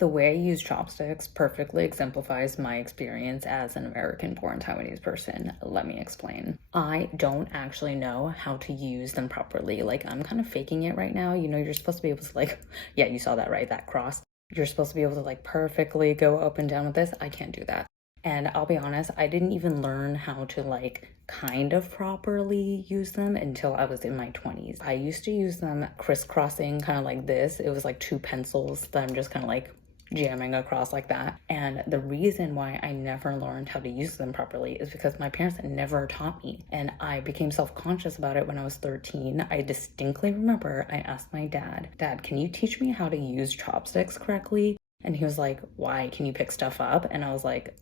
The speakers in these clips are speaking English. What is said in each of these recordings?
The way I use chopsticks perfectly exemplifies my experience as an American-born Taiwanese person. Let me explain. I don't actually know how to use them properly. Like, I'm kind of faking it right now. You know, you're supposed to be able to like, yeah, you saw that, right? That cross. You're supposed to be able to like perfectly go up and down with this. I can't do that. And I'll be honest, I didn't even learn how to like kind of properly use them until I was in my 20s. I used to use them crisscrossing kind of like this. It was like two pencils that I'm just kind of like jamming across like that. And the reason why I never learned how to use them properly is because my parents never taught me. And I became self-conscious about it when I was 13. I distinctly remember I asked my dad, Dad, can you teach me how to use chopsticks correctly? And he was like, why? Can you pick stuff up? And I was like,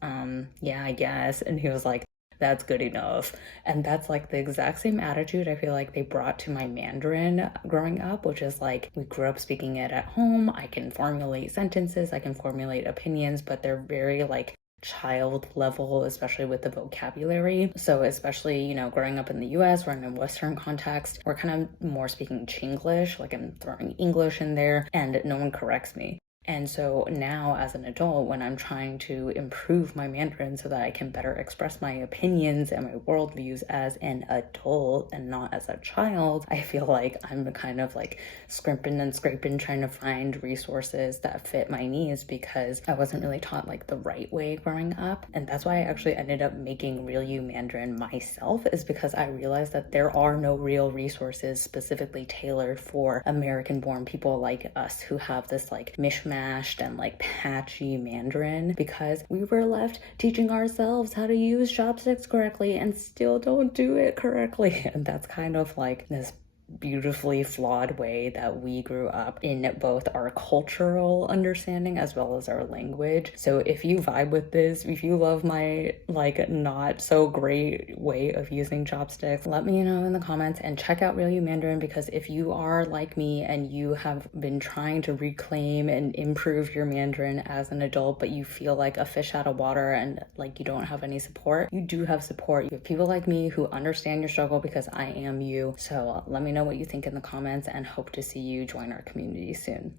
yeah, I guess. And he was like, that's good enough. And that's like the exact same attitude I feel like they brought to my Mandarin growing up, which is like, we grew up speaking it at home. I can formulate sentences, I can formulate opinions, but they're very like child level, especially with the vocabulary. So especially, you know, growing up in the US or in a Western context, we're kind of more speaking Chinglish, like I'm throwing English in there and no one corrects me. And so now as an adult, when I'm trying to improve my Mandarin so that I can better express my opinions and my worldviews as an adult and not as a child, I feel like I'm kind of like scrimping and scraping trying to find resources that fit my needs because I wasn't really taught like the right way growing up. And that's why I actually ended up making Real You Mandarin myself, is because I realized that there are no real resources specifically tailored for American-born people like us who have this like mishmash and like patchy Mandarin, because we were left teaching ourselves how to use chopsticks correctly and still don't do it correctly. And that's kind of like this beautifully flawed way that we grew up in both our cultural understanding as well as our language. So if you vibe with this, if you love my like not so great way of using chopsticks, let me know in the comments and check out Real You Mandarin, because if you are like me and you have been trying to reclaim and improve your Mandarin as an adult, but you feel like a fish out of water and like you don't have any support, you do have support. You have people like me who understand your struggle, because I am you. So let me know what you think in the comments and hope to see you join our community soon.